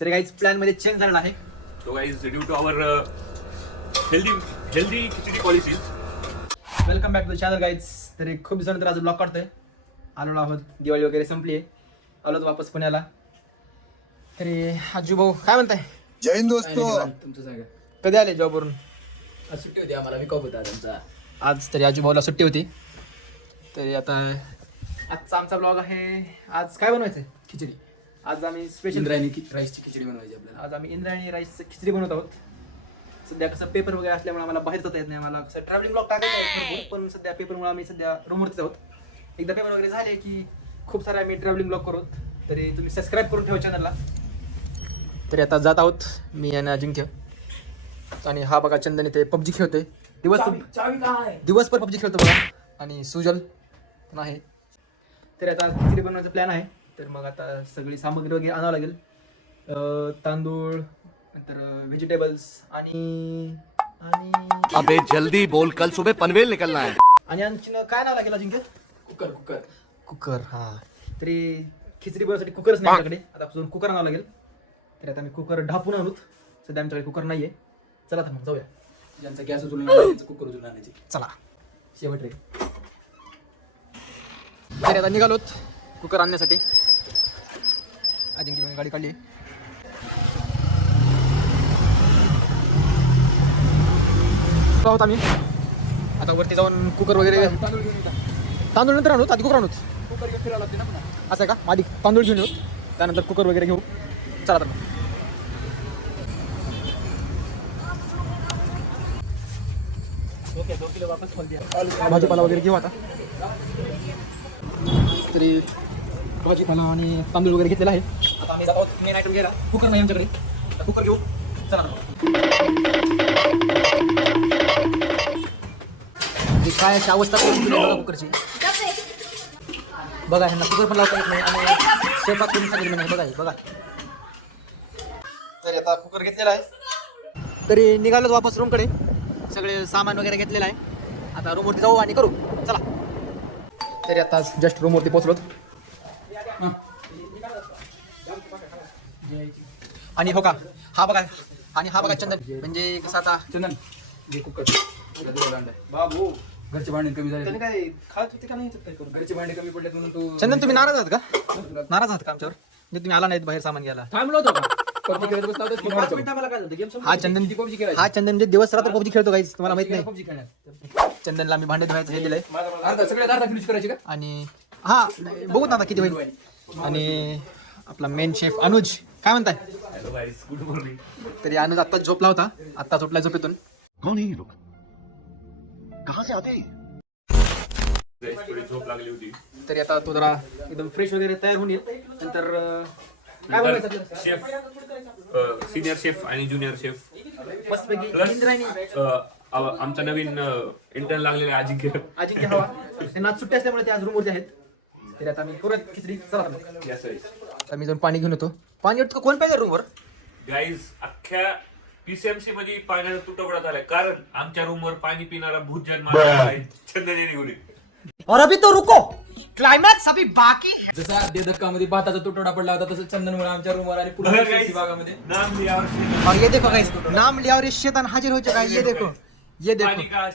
तर guys plan मध्ये change झालेला आहे. So guys, due to our healthy khichdi policies. Welcome back to the channel guys. तरी खूप दिवसानंतर आज ब्लॉग काढतोय. आलो आहोत, दिवाळी वगैरे संपली आहे, आलोच वापस पुण्याला. तरी आजू भाऊ काय म्हणताय? जय हिंद दोस्तों. तुमचं सांगा. कधी आले जॉबवरून? आज सुट्टी होती आम्हाला, विकॉप होता त्यांचा. आज तरी आजू भाऊला सुट्टी होती. तरी आता आजचा आमचा ब्लॉग आहे. आज काय बनवायचंय? खिचडी. आज आम्ही स्पेशल इंद्रायणी राईसची खिचडी बनवायची आपल्याला. आज आम्ही इंद्रायणी राईस खिचडी बनवत आहोत. सध्या कसं पेपर वगैरे असल्यामुळे आम्हाला बाहेर जाता येत नाही. आम्हाला कसं ट्रॅव्हलिंग ब्लॉग टाकायचं आहे भरपूर, पण सध्या पेपरमुळे आम्ही सध्या रूमवरतीच आहोत. एकदा पेपर वगैरे झाले की खूप सारे आम्ही ट्रॅव्हलिंग ब्लॉग करू. तरी तुम्ही सबस्क्राईब करून ठेवा चॅनलला. तरी आता जात आहोत मी आणि अजिंक्य. आणि हा बघा चंदन इथे पबजी खेळतोय. दिवसभर पबजी खेळतो बघा. आणि सुजल पण आहे. तरी आता खिचडी बनवायचा प्लॅन आहे. तर मग आता सगळी सामग्री वगैरे आणावं लागेल. तांदूळ, नंतर व्हेजिटेबल्स आणि अबे जल्दी बोल, कल सुबह पनवेल निकलना है. आणि आणखीन काय नाव लागेल अजिंक्य? कुकर. हा, तरी खिचडी बनवण्यासाठी कुकरच नाही आमच्याकडे. आता अजून कुकर आणावं लागेल. तरी आता मी कुकर ढापून आणूत. सध्या आमच्याकडे कुकर नाहीये. चला तर मग जाऊया. ज्यांचा गॅस उचलून आणायचा, कुकर उचलून आणायची. चला शेवट रे. तरी आता निघालोत कुकर आणण्यासाठी. अजिंक्य गाडी काढली. आहोत आम्ही आता वरती जाऊन कुकर वगैरे. तांदूळ नंतर आणूत, आधी कुकर आणूत. कुकर घेऊन फिरावं लागते ना पुन्हा. असं आहे का? आधी तांदूळ घेऊन येऊ, त्यानंतर कुकर वगैरे घेऊ. चला तर मग. भाजीपाला वगैरे घेऊ आता. तरी भाजीपाला आणि तांदूळ वगैरे घेतलेला आहे. आता आम्ही जात आहोत मेन आयटम घ्यायला. कुकर नाही आमच्याकडे, कुकर घेऊ. चला ना. काय अशी अवस्था बघा कुकरची. बघा ह्यांना कुकर पण लावता येत नाही आणि स्वयंपाक करून सांगितलं नाही. बघा बघा. तरी आता कुकर घेतलेला आहे. तरी निघालो वापस रूमकडे. सगळे सामान वगैरे घेतलेलं आहे. आता रूमवरती जाऊ आणि करू. चला. तरी आता जस्ट रूमवरती पोहोचलो. आणि हो का, हा बघा, आणि हा बघा चंदन. म्हणजे कसं आता चंदन घे कुकर. बाबू घरचे भांडे कमी झाले. त्याने काय खात होते का नाही काय करू. घरचे भांडे कमी पडले म्हणून तू. चंदन तुम्ही नाराज आहात का? नाराज आहात का आमच्यावर? म्हणजे तुम्ही आला नाहीत बाहेर सामान घ्यायला. थांबलो होतो का? पबजी खेळत बसला होता की पाच खेळायचं? मिनिटं मला काय झालं? गेम हा चंदन ती पबजी खेळायची. हा चंदन म्हणजे दिवस रात्र पबजी खेळतो काहीच तुम्हाला माहित नाही. पबजी खेळण्यात. चंदनला आम्ही भांडे धुवायचं हे दिलंय. सगळ्यात अर्धा फिनिश करायची का? आणि हा बघू ना आता किती होईल. आणि आपला मेन शेफ अनुज काय म्हणताय? Hello guys, good morning. तरी अनुज आत्ताच झोपला होता. आत्ता झोपला झोपेतून. कौन है ये लोग? कहाँ से आते हैं? थोडी झोप लागली होती. तरी आता तो जरा एकदम फ्रेश वगैरे तयार होऊन येईल. नंतर काय बनवायचं आपल्याला? शेफ, सिनियर शेफ आणि ज्युनियर शेफ मस्तपैकी प्लस इंद्रायणी आमचा नवीन इंटर्न लागलेला अजिंक्य. अजिंक्य हवा. त्यांना आज सुट्टी असल्यामुळे ते आज रूमवरती आहेत. तरी आता मी करूयात खिचडी. चला आता. Yes, guys. आता मी जाऊन पाणी घेऊन येतो. पाणी येतो कोण पाहिजे रूमवर? गाईज, अख्ख्या पीसीएमसी मध्ये पाण्याचा तुटवडा झालाय. कारण आमच्या रूमवर पाणी पिणारा भूत जन्म चंदन निघून. और अभी तो रुको, क्लायमॅक्स अभी बाकी. जसा देदक्कामध्ये भाताचा तुटवडा पडला होता तसं चंदनमुळे आमच्या रूमवर आणि पूर्ण शेती भागामध्ये. नाम लिया और ये देखो गाइस, नाम लिया और ये शैतान हाजिर हो चुका है. ये देखो, ये पानी देखो. का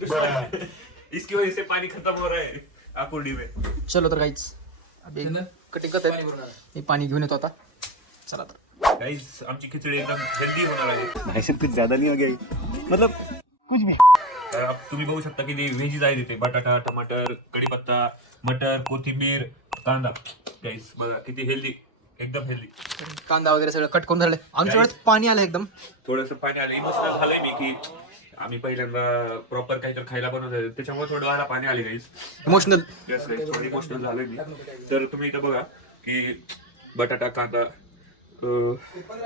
दुश्मन. इसकी वजह से पानी खत्म हो रहा है आकुर्डी में. चलो तर गाइस, अभी चंदन, कटिंग करते पाणी भरून आण. मी पाणी घेऊन येतो आता. चला तर. गाईज, आमची खिचडी एकदम हेल्दी होणार आहे. भाई साहब कुछ ज्यादा नहीं हो गया? मतलब तर तुम्ही बघू शकता की व्हेजीज आहेत इथे. बटाटा, टमाटर, कढीपत्ता, मटर, कोथिंबीर, कांदा. गाईज बघा किती हेल्दी, एकदम हेल्दी. कांदा वगैरे सगळं कट करून झालं. आमच्या वेळेत पाणी आलं एकदम. थोडंसं पाणी आलं. इमोशनल झालंय मी की आम्ही पहिल्यांदा प्रॉपर काहीतरी खायला बनवत, त्याच्यामुळे थोडं व्हायला पाणी आले गाईज. इमोशनल. येस गाईज, थोडं इमोशनल झालंय मी. तर तुम्ही इथं बघा की बटाटा, कांदा,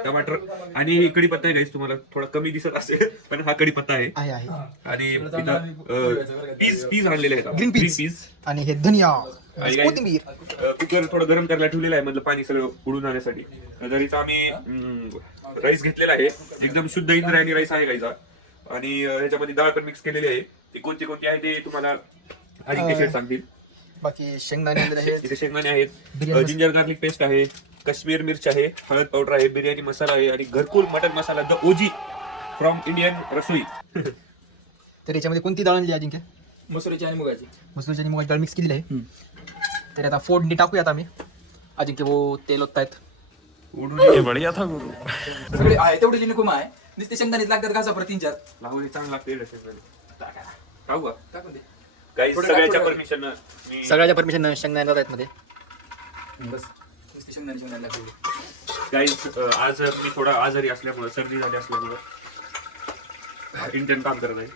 टमाटर आणि कढीपत्ता आहे गाईज. तुम्हाला थोडा कमी दिसत असेल पण हा कढीपत्ता आहे. आहे. आणि इथं पीस आणलेले आहेत. Green peas. आणि हे धनिया, आणि कोथिंबीर. कुकर थोडं गरम करायला ठेवलेलं आहे, मधलं पाणी सगळं उडून जाण्यासाठी. तर इथं आम्ही राईस घेतलेला आहे. एकदम शुद्ध इंद्रायणी राईस आहे गाईचा. आणि ह्याच्यामध्ये डाळ पण मिक्स केलेली आहे. ती कोणती कोणती आहे ते तुम्हाला अजिंक्य शेठ सांगतील. बाकी शेंगदाणे आहेत. इथे शेंगदाणे आहेत, बिर्याणी जिंजर गार्लिक पेस्ट आहे, काश्मीर मिर्च आहे, हळद पावडर आहे, बिर्याणी मसाला आहे आणि घरकुल मटन मसाला द ओजी फ्रॉम इंडियन रसोई. तर याच्यामध्ये कोणती डाळ आणली अजिंक्य? मसुरीची आणि मुगाची. मसूरची आणि मुगाची डाळ मिक्स केलेली आहे. तर आता फोडणी टाकूयात आम्ही. अजिंक्य वो तेल ओततायत. सगळे आहे तेवढी लिनकुम आहे. नुसते शेंगदाणेच लागतात घासा परत 3-4. लावले चांगलं लागते टाकू का टाकून दे. काही थोडं सगळ्याच्या टाक, परमिशन मी सगळ्याच्या परमिशन शेंगदाणे जात आहेत मध्ये. बस नुसते शेंगदाणे लागतात. काही आज मी थोडा आजारी असल्यामुळे सर्दी झाली असल्यामुळे इंडियन काम करत आहे.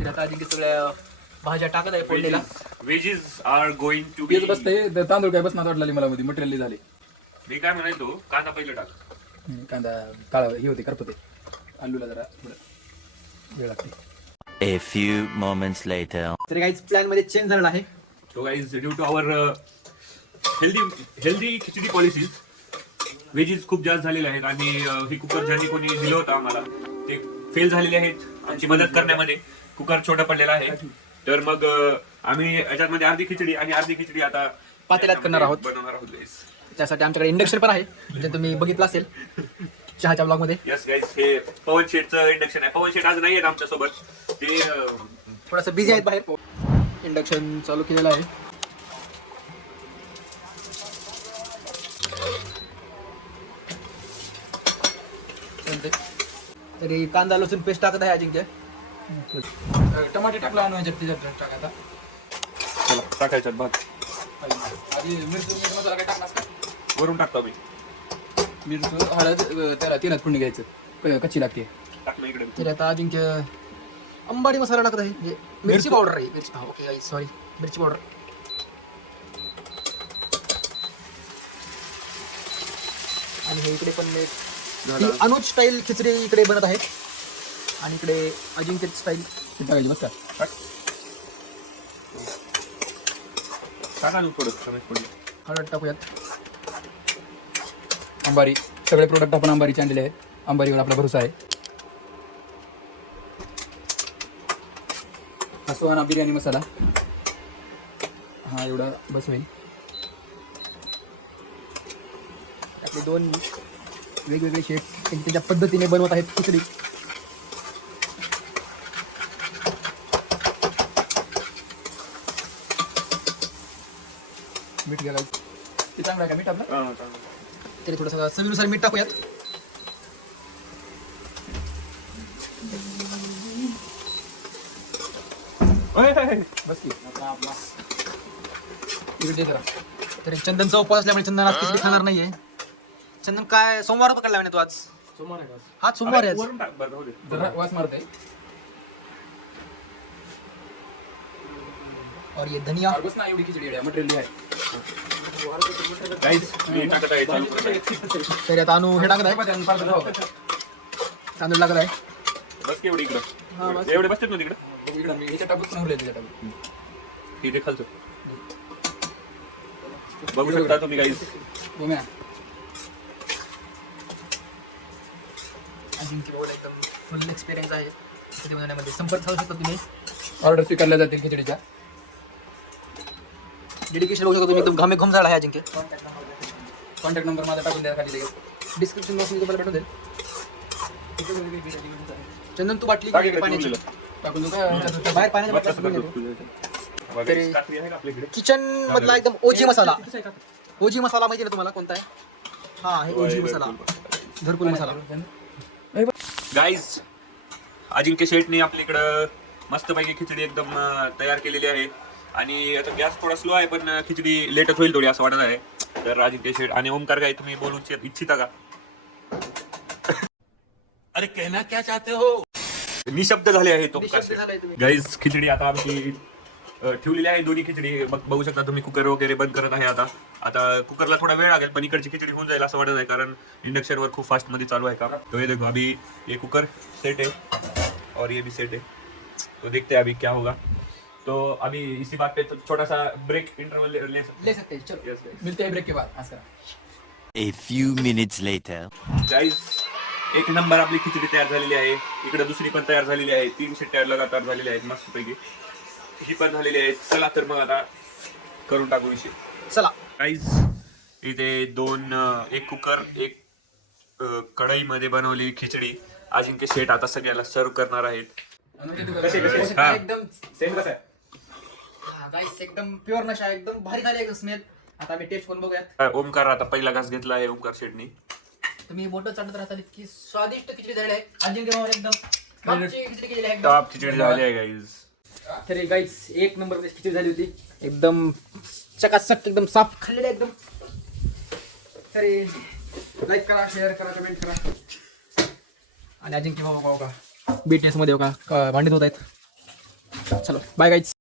तर आता अजिंक्य सगळ्या भाज्या टाकत आहे फोडणीला. Veggies R going to be. तेच बसते तांदूळ काय बसणार वाटला मला मध्ये मटेरियल झाले. मी काय म्हणायचो कांदा पहिलं टाक. कांदा काळा हे होते करपते. आलूला जरा थोडं वेळ लागते. A few moments later. तर काहीच प्लॅन मध्ये चेंज झालेला आहे. So guys, due to our healthy khichdi policies veggies खूप जास्त झालेले आहेत आणि हे कुकर ज्यांनी कोणी दिलं होतं आम्हाला ते फेल झालेले आहेत. आमची मदत करण्यामध्ये कुकर छोटा पडलेला आहे. तर मग आम्ही याच्यामध्ये अर्धी खिचडी आणि अर्धी खिचडी आता पातेल्यात करणार आहोत. बनवणार आहोत guys. त्यासाठी आमच्याकडे इंडक्शन पण आहे, जे तुम्ही बघितलं असेल चहाच्या ब्लॉग मध्ये. Yes guys, हे पवन शेटचं इंडक्शन आहे. पवन शेट आज नाही आहेत आमच्या सोबत. ते थोडंसं बिझी आहेत बाहेर. इंडक्शन चालू केलेलं आहे. तरी कांदा लसूण पेस्ट टाकत आहे अजिंक्य. टमाटे टाकला आणि त्याच्यात टाकायचा. चला टाकायच्यात भात आधी मिरची मीठ मसाला काय टाकणार का? वरून टाकतो मी. मिरची हळद त्याला तेलात फोडणी घ्यायचं. कच्ची लागते. टाक ना इकडे. तर आता अजिंक्य अंबाडी मसाला टाकत आहे. म्हणजे मिरची पावडर आहे. मिरची ओके सॉरी मिरची पावडर. आणि हे इकडे पण एक अनुज स्टाईल खिचडी इकडे बनत आहे आणि इकडे अजिंक्य स्टाईल. टाकायची बस का? टाका ना थोडं कमी पडलं. हळद टाकूयात. अंबारी सगळे प्रोडक्ट आपण अंबारीचे आणलेले आहेत. अंबारीवर आपला भरोसा आहे. हा सुहाना बिर्याणी मसाला हा एवढा बस होईल. आपले दोन वेगवेगळे शेफ त्यांच्या पद्धतीने बनवत आहेत खिचडी. मीठ घालायचं. ते चांगलं आहे का मीठ आपलं? हां, चांगलं. तरी थोडंसं चवीनुसार मीठ टाकूयात. बस की इकडे जरा. तरी चंदनचा उपवास असल्यामुळे चंदन आज खिचडी खाणार नाहीये. चंदन काय सोमवार पकडला म्हणे तू आज? सोमवार आहे का? हा सोमवार आहे आज. वरून टाक बरं, राहू दे. जरा वास मारत आहे. और ये धनिया. बस ना एवढी खिचडी आहे मटेरियल आहे. Guys, मी टाकत आहे, चालू करत आहे. तरी आता अनु हे टाकत आहे. तांदूळ लागत आहे. बस की एवढी इकडं. हा, बस. एवढे बसतात ना तिकडं. बघू इकडं मी ह्याच्या टाकूच नव्हले त्याच्या टाकून. तिथे खालचं बघू शकता तुम्ही गाईस. गोम्या अजिंक्य भाऊला एकदम फुल एक्सपिरियन्स आहे खिचडी बनवण्यामध्ये. संपर्क साधू शकता तुम्ही. ऑर्डर स्वीकारल्या जातील खिचडीच्या. डेडिकेशन बघू शकता तुम्ही. एकदम घामे घुम झाला आहे अजिंक्य. कॉन्टॅक्ट नंबर माझा टाकून द्या खाली लगेच. डिस्क्रिप्शन बॉक्स मध्ये तुम्हाला भेटून जाईल. चंदन तू बाटली टाक घे इकडे पाण्याची. ठेवलेलं. टाकून देऊ का? त्या बाहेर पाण्याच्या बघा, बाटल्या बघा, घेऊन येतो. बघा, तरी- guys, कात्री आहे का आपल्याकडे? किचन मधला एकदम ओजी मसाला. ओजी मसाला माहिती ना तुम्हाला कोणता आहे? हा हे ओजी मसाला, घरकुल मसाला. गाईज, अजिंक्य शेटने आपल्याकडं मस्तपैकी खिचडी एकदम तयार केलेली आहे आणि आता गॅस थोडा स्लो आहे पण खिचडी लेटच होईल थोडी असं वाटत आहे. तर अजिंक्य शेट आणि ओमकार काय तुम्ही बोलू इच्छिता का? अरे कहना क्या चाहते हो? निशब्द झाले आहे तो निशब्द झालाय तुम्ही. गाईज. खिचडी आता आमची ठेवलेली आहे दोन्ही खिचडी. बघू शकता तुम्ही कुकर वगैरे बंद करत आहे. आता कुकरला थोडा वेळ लागेल पण इकडची खिचडी होऊन जाईल असं वाटत आहे कारण इंडक्शनवर खूप फास्ट मध्ये चालू आहे काम. तो ये देखो अभी ये कुकर सेट है और ये भी सेट है. तो देखते हैं अभी क्या होगा. तो अभी इसी बात पे तो छोटा सा ब्रेक इंटरवल ले ले सकते हैं. चलो. मिलते हैं ब्रेक के बाद. आज करा. A few minutes later. Guys, एक नंबर आपली खिचडी तयार झालेली आहे. इकडे दुसरी पण तयार झालेली आहे. 3 शिट्ट्या लगातार झालेल्या आहेत मस्तपैकी. ही पण झालेली आहे. चला तर मग आता करून टाकू विषय. चला. गाईज, इथे एक कुकर, एक कढईमध्ये बनवलेली खिचडी अजिंक्य शेठ आता सगळ्याला सर्व करणार आहेत. हा. एकदम सेम कसं आहे? गाईस एकदम प्युअर नशा, एकदम भारी झाली एकदम स्मेल. आता आम्ही टेस्ट करून बघूयात. ओमकार आता पहिला घास घेतला आहे ओमकार शेठनी. तुम्ही बोट चाटत राहता की स्वादिष्ट खिचडी झाली आहे. अजिंक्य भावाने एकदम टॉपची खिचडी केलेली आहे एकदम. टॉप खिचडी झाली आहे गाईज. तरी गाईस एक नंबर खिचडी झाली होती, एकदम चकाचक, एकदम साफ खाल्लेली आहे एकदम. तरी लाईक करा, शेअर करा, कमेंट करा. आणि अजिंक्य भाऊ का BTS मध्ये हो का भांडीत होत आहेत. चलो बाय गाईज.